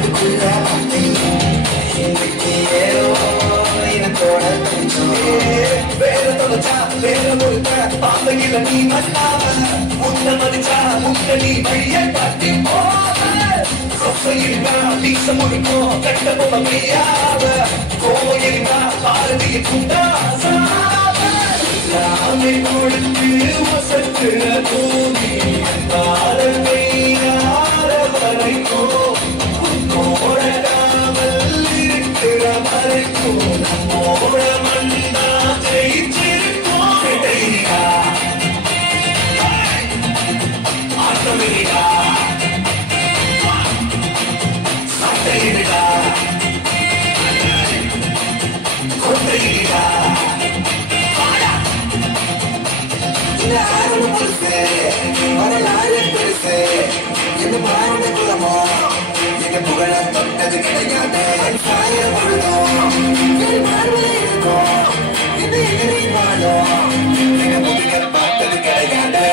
அதுக்குள்ள மாத்தி இன்னைக்கு ஏதோ இனத்தோட வேற தொலைச்சா வேற முழுக்க பாம்பையில நீ மண்ணாவ முன்ன மதிச்சா முன்ன நீ வழிய காட்டி போவ சொசையிருக்கா வீச முடிக்கும் கட்ட போவ மெய்யாவ கோயிலுக்கா பாரதிய குண்டா நாமே கொடுத்து வசத்துற பூமி பாரதை யார வரைக்கும் உன்னோட காவல் இருக்கிற வரைக்கும் நம்மோட மண்ணா ஜெயிச்சிருக்கோம் கிடையா ஆட்டமிடா சட்டையிடா கொண்டையிடா வரலாறு பெருசு இந்த மாநில குலமோ எங்க புகழ தொட்டது கிடையாது சாய பொழுதும் இருக்கும் இந்த எதிரி வாழும் எங்க புகழ பார்த்தது கிடையாது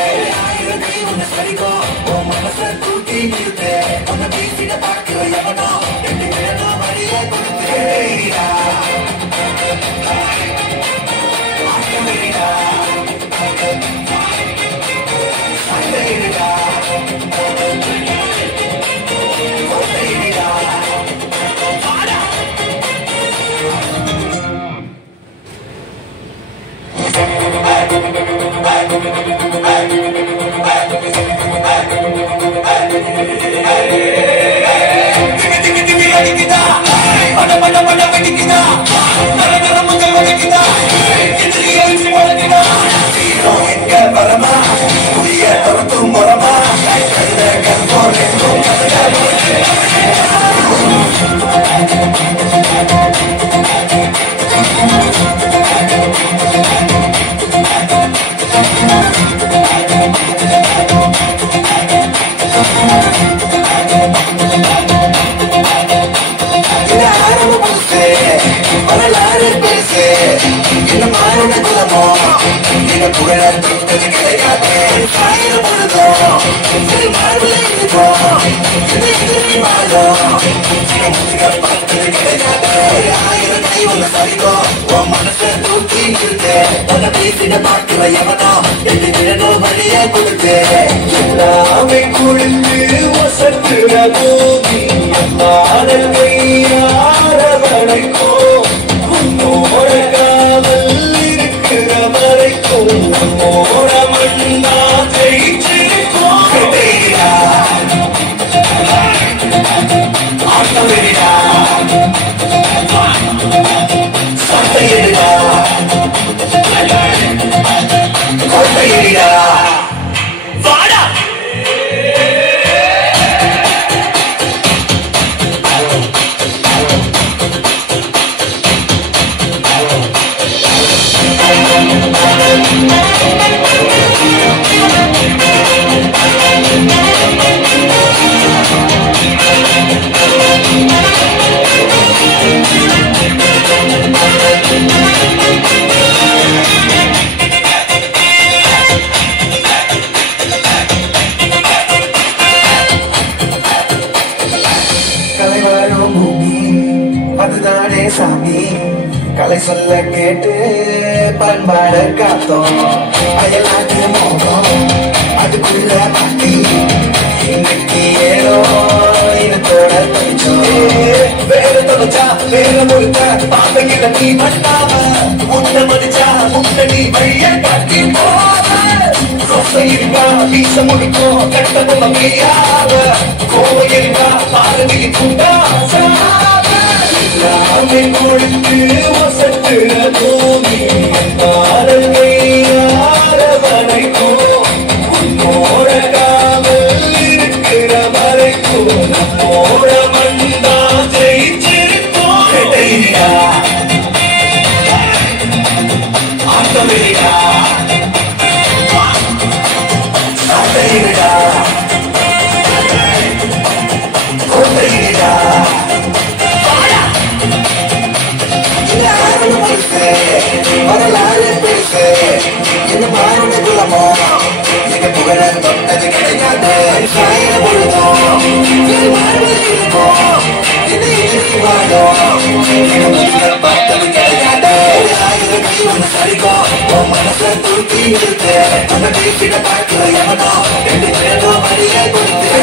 ஆயிரம் கை ஒண்ணு சரிக்கும் உன் மனச தூக்கி நிறுத்து உன்னை பேசிட பார்க்கிற எவனோ எட்டு கிழமை வழியை கொடுத்து வரலாறு பேசு இந்த மாநில குலமோ எங்க புகழ தொட்டது கிடையாது சாயிர பொழுதும் சரி மாறுல இருக்கும் இந்த எதிரி வாழும் பார்த்தது கிடையாது ஆயிரம் கை ஒண்ணு சரிக்கும் உன் மனச தூக்கி நிறுத்து உன்னை பேசிட பார்க்கிற எவனோ எட்டு கிழமை வழியை கொடுத்து எல்லாமே கொடுத்து வசத்துற பூமி பாடல் கையார வரைக்கும் உன்னோட காவல் இருக்கிற வரைக்கும் நம்மோட மண்ணா ஜெயிச்சிருக்கோம் கிடையா ஆட்டமிடா சட்டையிடா கொண்டையிடா வாடா அதுதானே சாமி கலை சொல்ல கேட்டு பண்பாட காத்தோம் அயலாக்கு மோகம் அதுக்குள்ள மாத்தி இன்னைக்கு ஏதோ இனத்தோட தொழிச்சோம் வேற தொலைச்சா வேற முழுக்க பாம்பையில நீ மண்ணாவ முன்ன மதிச்சா முன்ன நீ வழிய காட்டி போவ சொசையிருக்கா வீச முடிக்கும் கட்ட போவ மெய்யாவ கோயிலுக்கா பாரதிய குண்டா எல்லாமே கொடுத்து வசத்துற பூமி பாடல் கையார வரைக்கும் உன்னோட காவல் இருக்கிற வரைக்கும் நம்மோட மண்ணா ஜெயிச்சிருக்கோம் கிடையா ஆட்டமிடா சட்டையிடா கொண்டையிடா வரலாறு பேசு இந்த மாநில குலமோ எங்க புகழ தொட்டது கிடையாது சாயிர பொழுதும் இருக்கும் வாழும் பார்த்தது கிடையாது ஆயிரம் கை ஒன்று சரிக்கும் உன் மனசை தூக்கி இருக்கு அந்த பேசிட பார்க்கல எவனோ ரெண்டு பேரும் வழியை கொடுத்து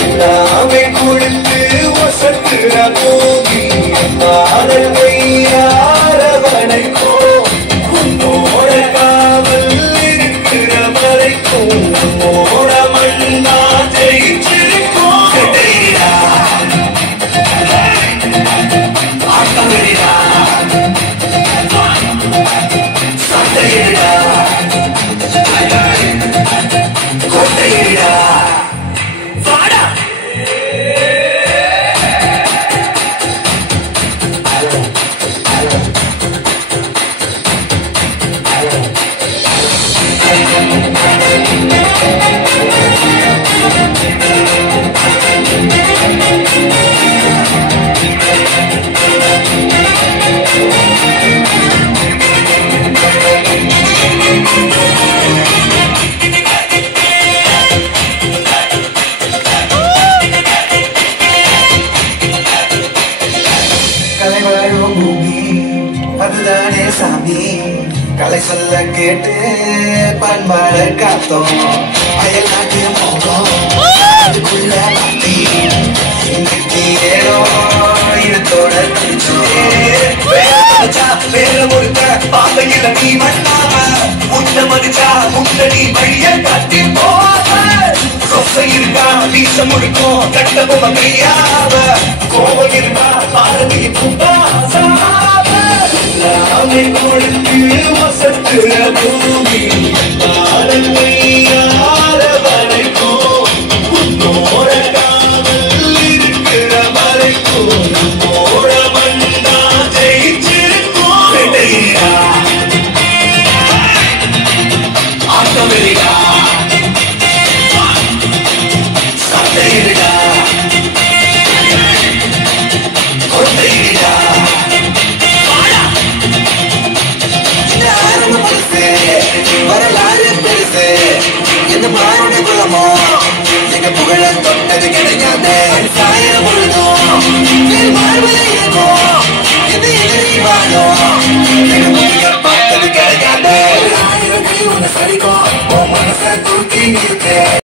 எல்லாமே கொடுத்து வசத்துற பூமி அரவணைக்கோ உன்னோட காவல் இருக்கிற வரைக்கும் உன்னோட மண்ணா ஜெயிச்சிருக்கோம் அதுதானே சாமி கலை சொல்ல கேட்டு பண்பாட காத்தோம் அயல் நாட்டு மோகம் அதுக்குள்ள மாத்தி ஏதோ இடத்தோட வேற முழுக்க பாதையில நீ மண்ணாம முன்ன மதிச்சா முன்னணி வழிய கட்டி போக சொசை இருக்கா வீச முழுக்கும் கட்ட பொம்மை கையாவ கோவம் இருக்கா பாரதி எல்லாமே கொடுத்து வசத்துற பூமி அரவணைக்கும் உன்னோட காவல் இருக்கிற வரைக்கும் நம்மோட மண்ணா ஜெயிச்சிருக்கோம் ஆட்டமில்லா சந்தையிடா கொள்ளையிடா வரலாறு பெருசு எந்த மாறுட குலமோ எங்க புகழ தொட்டது கிடைக்காது சாயிரம் பொழுதும் மாறுவதே இருக்கும் எந்த எதிரி வாழும் எங்க பார்த்தது கிடைக்காது ஆயிரம் கை ஒன்று சரிக்கும் மனசை தூக்கி இருக்கு